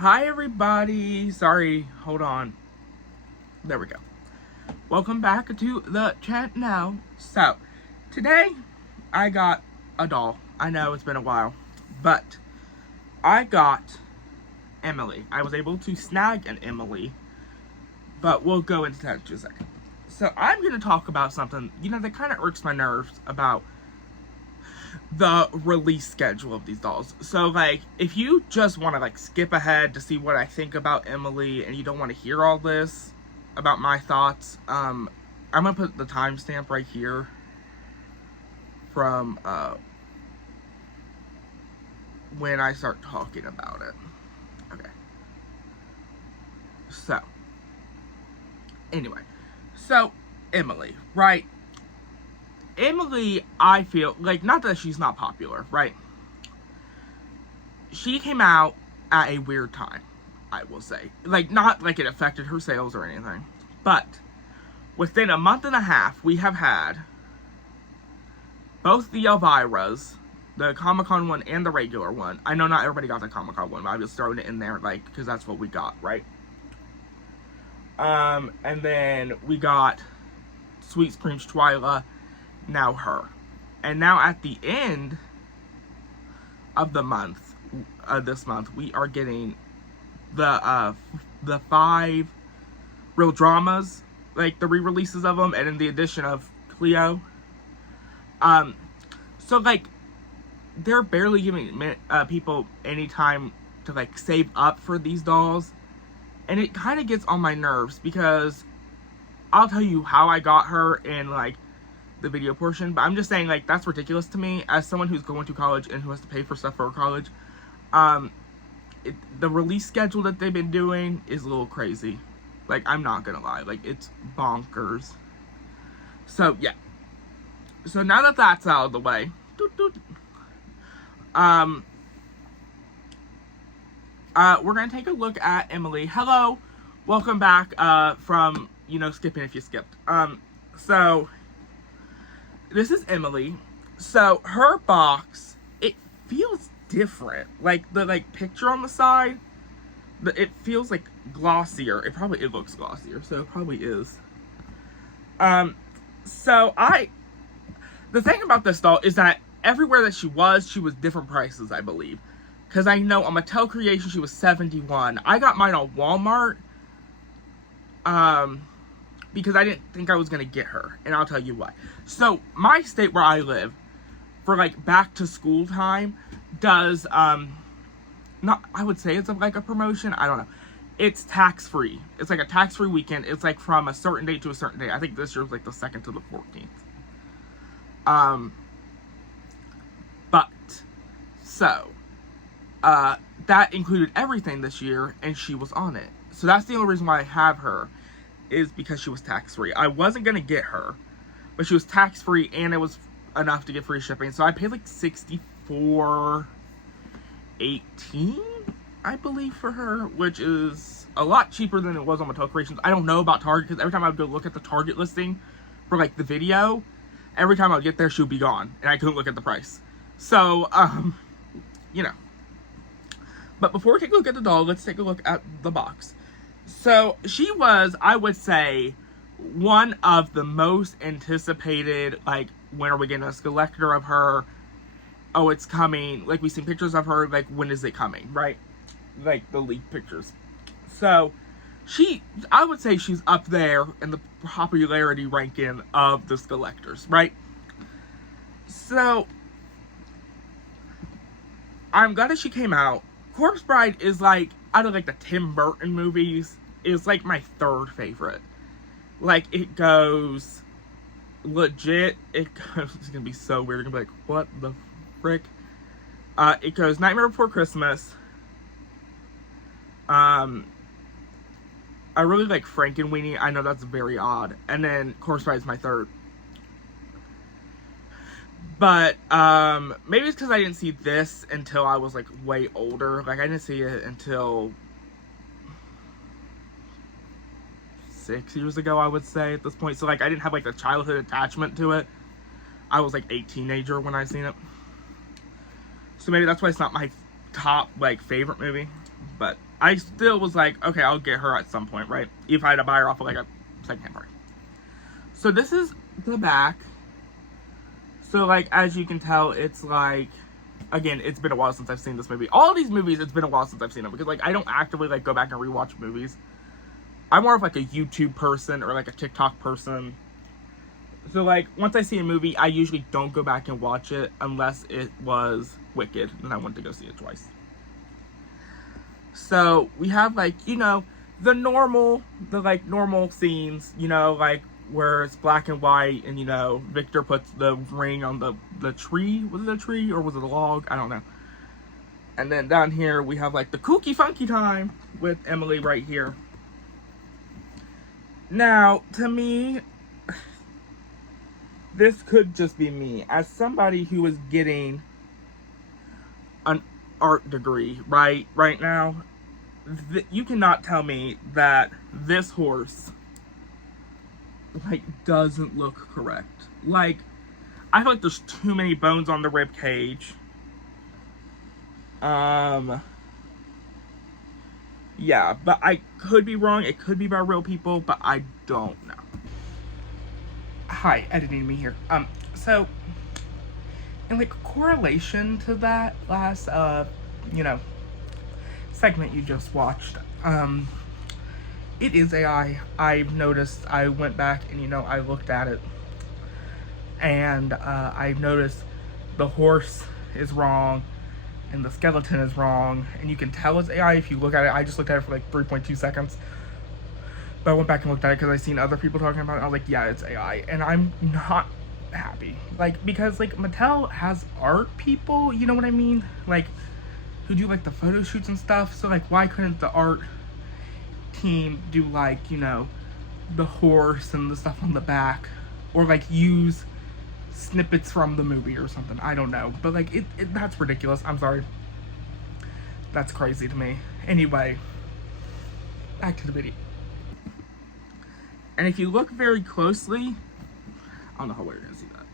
Hi everybody, sorry, hold on. There we go. Welcome back to the channel. So, today I got a doll. I know it's been a while, but I got Emily. I was able to snag an Emily, but we'll go into that in just a second. So, I'm going to talk about something, that kind of irks my nerves about the release schedule of these dolls. So, like, if you just want to, skip ahead to see what I think about Emily and you don't want to hear all this about my thoughts, I'm going to put the timestamp right here from, when I start talking about it. Okay. So, anyway. So, Emily, right? Emily, I feel, not that she's not popular, right? She came out at a weird time, I will say. Not like it affected her sales or anything. But, within a month and a half, we have had both the Elvira's, the Comic-Con one and the regular one. I know not everybody got the Comic-Con one, but I'm just throwing it in there, because that's what we got, right? And then we got Sweet Springs Twyla, now her. And now at the end of the month, this month, we are getting the 5 real dramas, the re-releases of them, and then the addition of Cleo. So they're barely giving people any time to save up for these dolls, and it kind of gets on my nerves, because I'll tell you how I got her in the video portion, but I'm just saying that's ridiculous to me as someone who's going to college and who has to pay for stuff for college. The release schedule that they've been doing is a little crazy. I'm not gonna lie, it's bonkers. So yeah. So now that that's out of the way, we're gonna take a look at Emily. Hello, welcome back from skipping if you skipped. So this is Emily. So her box, it feels different. The picture on the side, it feels glossier. It looks glossier, so it probably is. So the thing about this doll is that everywhere that she was different prices, I believe. Because I know on Mattel Creation she was $71. I got mine on Walmart. Because I didn't think I was going to get her. And I'll tell you why. So, my state where I live, for, back to school time, does, I would say it's a promotion. I don't know. It's tax-free. It's a tax-free weekend. It's, from a certain date to a certain date. I think this year was, the 2nd to the 14th. That included everything this year, and she was on it. So, that's the only reason why I have her, is because she was tax-free. I wasn't going to get her, but she was tax-free, and it was enough to get free shipping. So I paid $64.18, I believe, for her, which is a lot cheaper than it was on Mattel Creations. I don't know about Target, because every time I would go look at the Target listing for, the video, every time I would get there, she would be gone, and I couldn't look at the price. So, But before we take a look at the doll, let's take a look at the box. So, she was, I would say, one of the most anticipated, when are we getting a skullector of her? Oh, it's coming. We've seen pictures of her, when is it coming, right? The leaked pictures. So, I would say she's up there in the popularity ranking of the skullectors, right? So, I'm glad that she came out. Corpse Bride is, out of, the Tim Burton movies, is, my 3rd favorite. It goes legit. It's gonna be so weird. You're gonna be what the frick? It goes Nightmare Before Christmas. I really like Frankenweenie. I know that's very odd. And then Corpse Bride is my 3rd. But, maybe it's because I didn't see this until I was, way older. I didn't see it until 6 years ago, I would say, at this point. So, I didn't have, a childhood attachment to it. I was, a teenager when I seen it. So, maybe that's why it's not my top, favorite movie. but I still was like, okay, I'll get her at some point, right? If I had to buy her off of like a secondhand party. So this is the back. So like, as you can tell, it's like, again, it's been a while since I've seen this movie. All of these movies, it's been a while since I've seen them, because like, I don't actively like go back and rewatch movies. I'm more of like a YouTube person or like a TikTok person. So like, once I see a movie, I usually don't go back and watch it unless it was wicked, and I went to go see it twice. So we have like, you know, the normal scenes, you know, like where it's black and white, and you know, Victor puts the ring on the tree. Was it a tree or was it a log? I don't know. And then down here we have like the kooky funky time with Emily right here. Now, to me, this could just be me. As somebody who is getting an art degree right now, you cannot tell me that this horse like doesn't look correct. Like, I feel like there's too many bones on the rib cage. Yeah, but I could be wrong. It could be by real people, but I don't know. Hi, editing me here. So in like correlation to that last you know, segment you just watched, it is AI. I've noticed. I went back and, you know, I looked at it, and I've noticed the horse is wrong and the skeleton is wrong, and you can tell it's AI if you look at it. I just looked at it for like 3.2 seconds, but I went back and looked at it because I seen other people talking about it. I was like, yeah, it's AI, and I'm not happy, like, because like Mattel has art people, you know what I mean, like, who do like the photo shoots and stuff. So like, why couldn't the art team do like, you know, the horse and the stuff on the back, or like use snippets from the movie or something? I don't know, but like that's ridiculous. I'm sorry, that's crazy to me. Anyway, back to the video. And if you look very closely, I don't know how well you're gonna see that,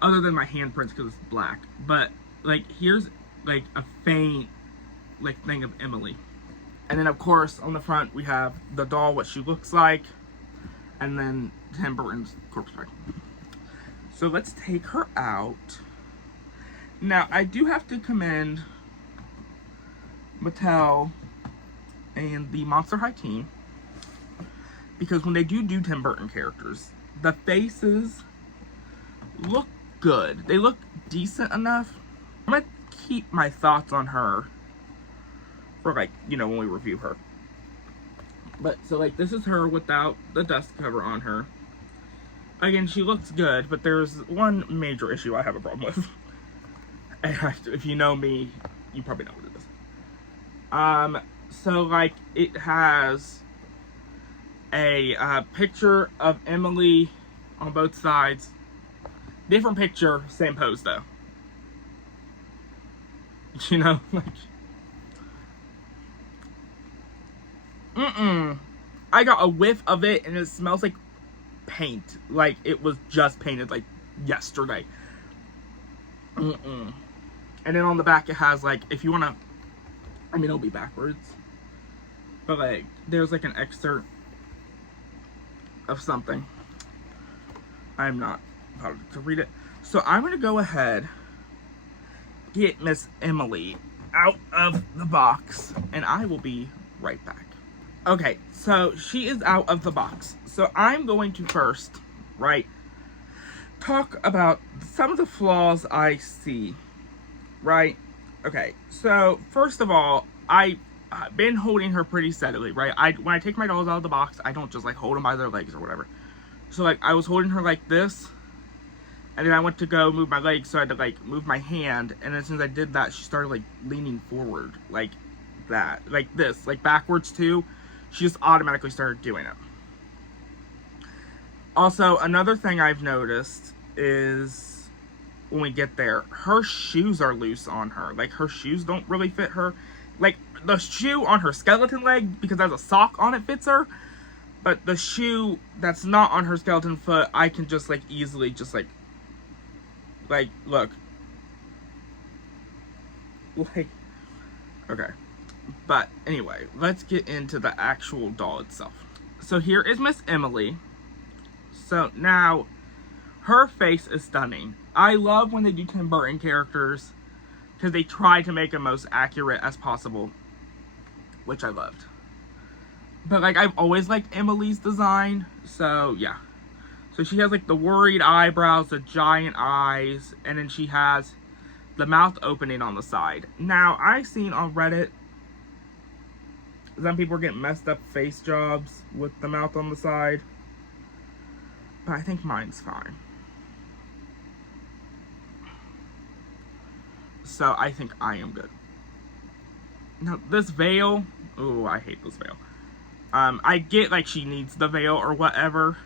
other than my handprints because it's black, but like here's like a faint like thing of Emily. And then of course on the front we have the doll, what she looks like, and then Tim Burton's corpse pack. So let's take her out. Now I do have to commend Mattel and the Monster High team, because when they do Tim Burton characters, the faces look good. They look decent enough. I'm gonna keep my thoughts on her for like, you know, when we review her. But so like, this is her without the dust cover on her. Again, she looks good, but there's one major issue I have a problem with. And if you know me, you probably know what it is. So like, it has a picture of Emily on both sides. Different picture, same pose though. You know, like, I got a whiff of it and it smells like paint. Like it was just painted like yesterday. And then on the back it has like, if you wanna, I mean, it'll be backwards, but like, there's like an excerpt of something. I'm not bothered to read it. So I'm gonna go ahead, get Miss Emily out of the box, and I will be right back. Okay, so she is out of the box. So I'm going to first, right, talk about some of the flaws I see, right? Okay, so first of all, I've been holding her pretty steadily, right? When I take my dolls out of the box, I don't just like hold them by their legs or whatever. So like, I was holding her like this, and then I went to go move my legs, so I had to like move my hand, and as soon as I did that, she started like leaning forward like that, like this, like backwards too. She just automatically started doing it. Also, another thing I've noticed is when we get there, her shoes are loose on her. Like, her shoes don't really fit her. Like, the shoe on her skeleton leg, because there's a sock on it, fits her. But the shoe that's not on her skeleton foot, I can just, like, easily just, like, look. Like, okay. But anyway, let's get into the actual doll itself. So here is Miss Emily. So now, her face is stunning. I love when they do Tim Burton characters because they try to make them most accurate as possible, which I loved. But like, I've always liked Emily's design, so yeah. So she has like the worried eyebrows, the giant eyes, and then she has the mouth opening on the side. Now, I've seen on Reddit some people are getting messed up face jobs with the mouth on the side, but I think mine's fine. So I think I am good. Now, this veil, ooh, I hate this veil. I get like she needs the veil or whatever,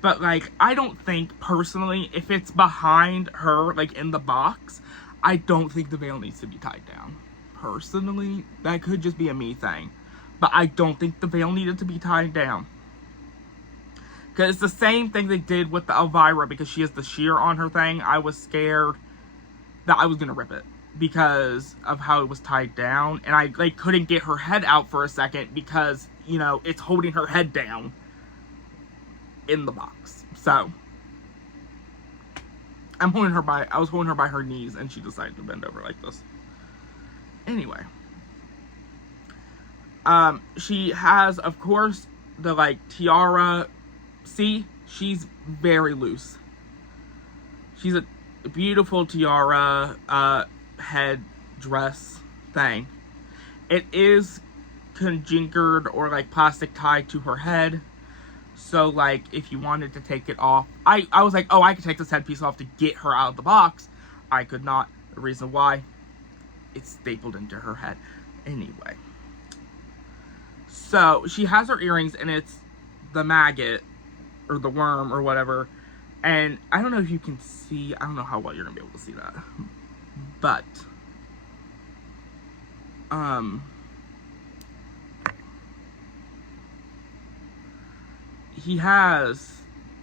but like, I don't think personally, if it's behind her, like in the box, I don't think the veil needs to be tied down. Personally, that could just be a me thing, but I don't think the veil needed to be tied down. Because it's the same thing they did with the Elvira, because she has the shear on her thing. I was scared that I was going to rip it because of how it was tied down, and I like couldn't get her head out for a second because, you know, it's holding her head down in the box. So I was holding her by her knees, and she decided to bend over like this. Anyway, she has, of course, the like tiara. See, she's very loose. She's a beautiful tiara head dress thing. It is conjingered or like plastic tied to her head. So like, if you wanted to take it off, I was like, oh, I could take this headpiece off to get her out of the box. I could not. The reason why, it's stapled into her head. Anyway, so she has her earrings, and it's the maggot or the worm or whatever. And I don't know if you can see, I don't know how well you're gonna be able to see that, but he has,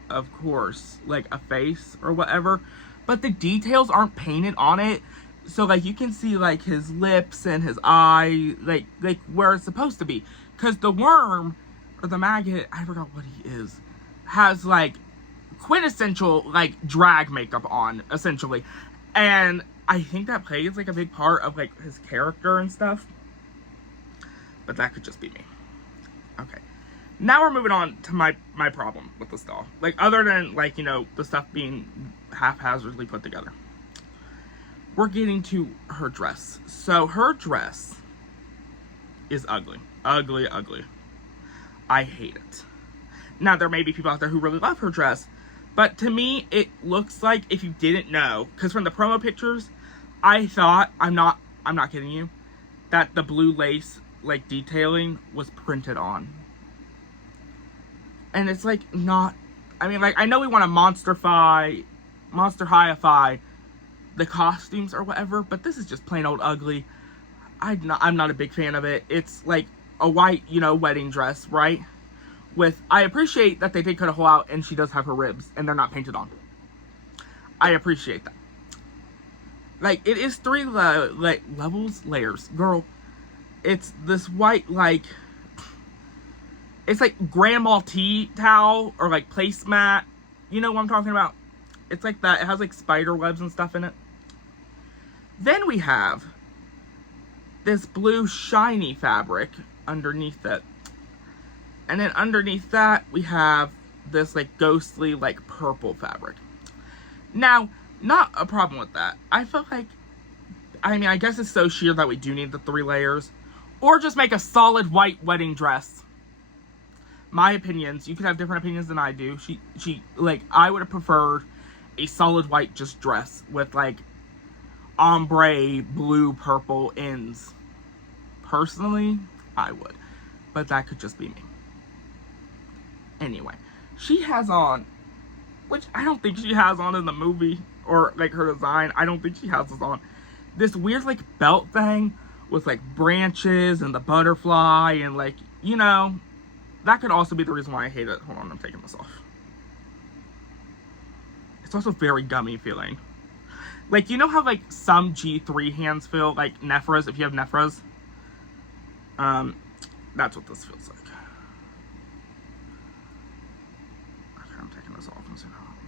of course, like a face or whatever, but the details aren't painted on it. So like, you can see like his lips and his eye, like where it's supposed to be. Because the worm or the maggot, I forgot what he is, has like quintessential like drag makeup on, essentially. And I think that plays like a big part of like his character and stuff. But that could just be me. Okay. Now we're moving on to my problem with this doll. Like, other than like, you know, the stuff being haphazardly put together. We're getting to her dress. So her dress is ugly. Ugly, ugly. I hate it. Now, there may be people out there who really love her dress, but to me, it looks like, if you didn't know, because from the promo pictures, I thought, I'm not kidding you, that the blue lace, like, detailing was printed on. And it's, like, not, I mean, like, I know we want to monster high-ify the costumes or whatever, but this is just plain old ugly. I'm not a big fan of it. It's, like, a white, you know, wedding dress, right? I appreciate that they did cut a hole out and she does have her ribs and they're not painted on. I appreciate that. Like, it is 3 layers. Girl, it's this white, like, it's like grandma tea towel or like placemat. You know what I'm talking about? It's like that. It has like spider webs and stuff in it. Then we have this blue shiny fabric underneath it. And then underneath that, we have this, like, ghostly, like, purple fabric. Now, not a problem with that. I feel like, I mean, I guess it's so sheer that we do need the 3 layers. Or just make a solid white wedding dress. My opinions, you could have different opinions than I do. Like, I would have preferred a solid white just dress with, like, ombre blue purple ends. Personally, I would. But that could just be me. Anyway, she has on, which I don't think she has on in the movie, or like her design, I don't think she has this on, this weird like belt thing with like branches and the butterfly and like, you know, that could also be the reason why I hate it. Hold on, I'm taking this off. It's also very gummy feeling. Like, you know how like some G3 hands feel, like Nephras, if you have Nephras? That's what this feels like. Okay, I'm taking this off and seeing how it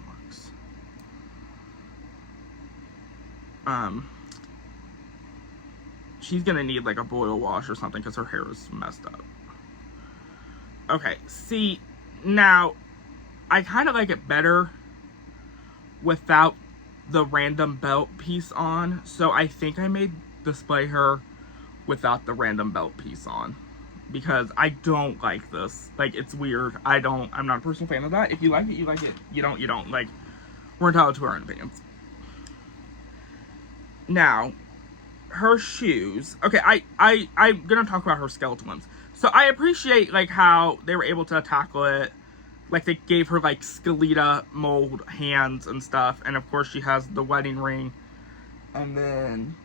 looks. She's gonna need like a boil wash or something because her hair is messed up. Okay, see, now I kind of like it better without the random belt piece on, so I think I may display her without the random belt piece on, because I don't like this. Like, it's weird. I'm not a personal fan of that. If you like it, you like it. You don't. Like, we're entitled to our own opinions. Now, her shoes. Okay, I'm gonna talk about her skeleton ones. So I appreciate like how they were able to tackle it. Like, they gave her like skeleton mold hands and stuff, and of course she has the wedding ring. And then,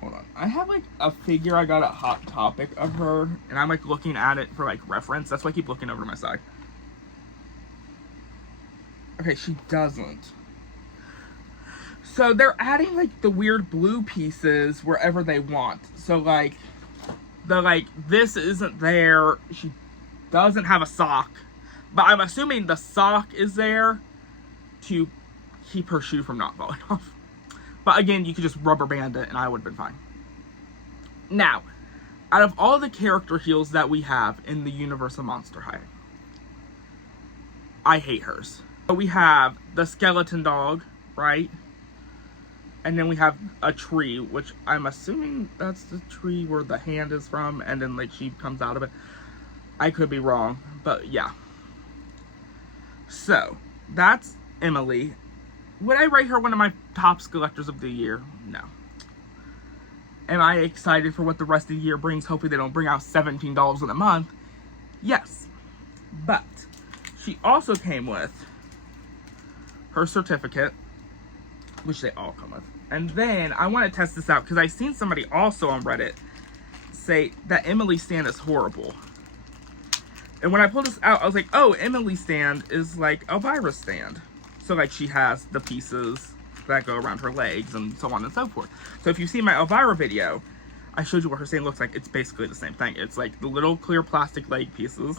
hold on, I have like a figure I got at Hot Topic of her, and I'm like looking at it for like reference. That's why I keep looking over to my side. Okay, she doesn't. So they're adding like the weird blue pieces wherever they want. So like, this isn't there. She doesn't have a sock, but I'm assuming the sock is there to keep her shoe from not falling off. But again, you could just rubber band it and I would have been fine. Now, out of all the character heels that we have in the universe of Monster High, I hate hers. So we have the skeleton dog, right? And then we have a tree, which I'm assuming that's the tree where the hand is from, and then like she comes out of it. I could be wrong, but yeah. So, that's Emily. Would I rate her one of my top skullectors of the year? No. Am I excited for what the rest of the year brings? Hopefully they don't bring out $17 in a month. Yes. But, she also came with her certificate, which they all come with. And then, I want to test this out, because I seen somebody also on Reddit say that Emily's stand is horrible. And when I pulled this out, I was like, oh, Emily's stand is like Elvira's stand. So, like, she has the pieces that go around her legs and so on and so forth. So, if you see my Elvira video, I showed you what her stand looks like. It's basically the same thing. It's like the little clear plastic leg pieces,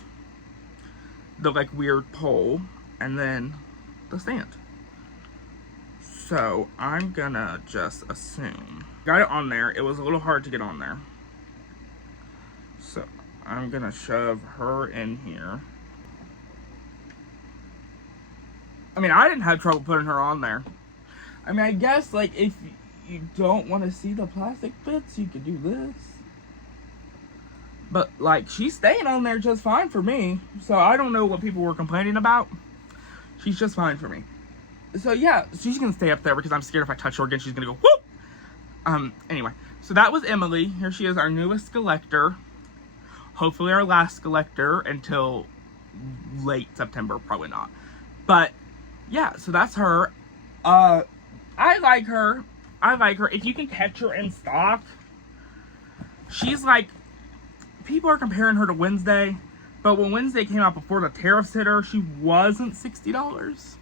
the, like, weird pole, and then the stand. So, I'm gonna just assume. Got it on there. It was a little hard to get on there. So, I'm gonna shove her in here. I mean, I didn't have trouble putting her on there. I mean, I guess, like, if you don't want to see the plastic bits, you could do this. But, like, she's staying on there just fine for me. So, I don't know what people were complaining about. She's just fine for me. So, yeah, she's gonna stay up there because I'm scared if I touch her again, she's gonna go, whoop! Anyway. So, that was Emily. Here she is, our newest skullector. Hopefully our last skullector until late September, probably not. But, yeah, so that's her. I like her. If you can catch her in stock, she's like, people are comparing her to Wednesday, but when Wednesday came out before the tariffs hit her, she wasn't $60.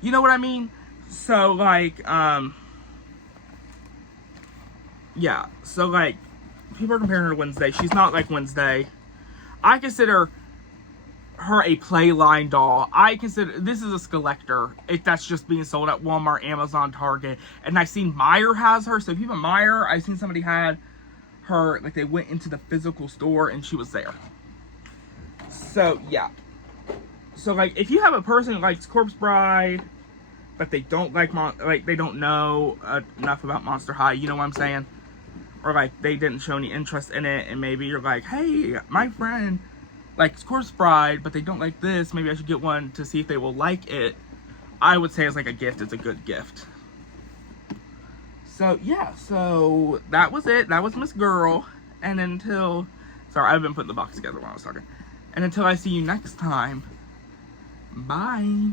You know what I mean? So, like, yeah, so, like, people are comparing her to Wednesday. She's not like Wednesday. I consider her a play line doll. I consider this is a skullector. That's just being sold at Walmart, Amazon, Target. And I've seen Meijer has her. So if you have a Meijer, I've seen somebody had her, like they went into the physical store and she was there. So yeah. So like if you have a person who likes Corpse Bride, but they don't like they don't know enough about Monster High, you know what I'm saying? Or like they didn't show any interest in it, and maybe you're like, hey, my friend likes Corpse Bride, but they don't like this, maybe I should get one to see if they will like it. I would say as like a gift, it's a good gift. So yeah, so that was it. That was Miss Girl. And until, sorry, I've been putting the box together while I was talking. And until I see you next time, bye.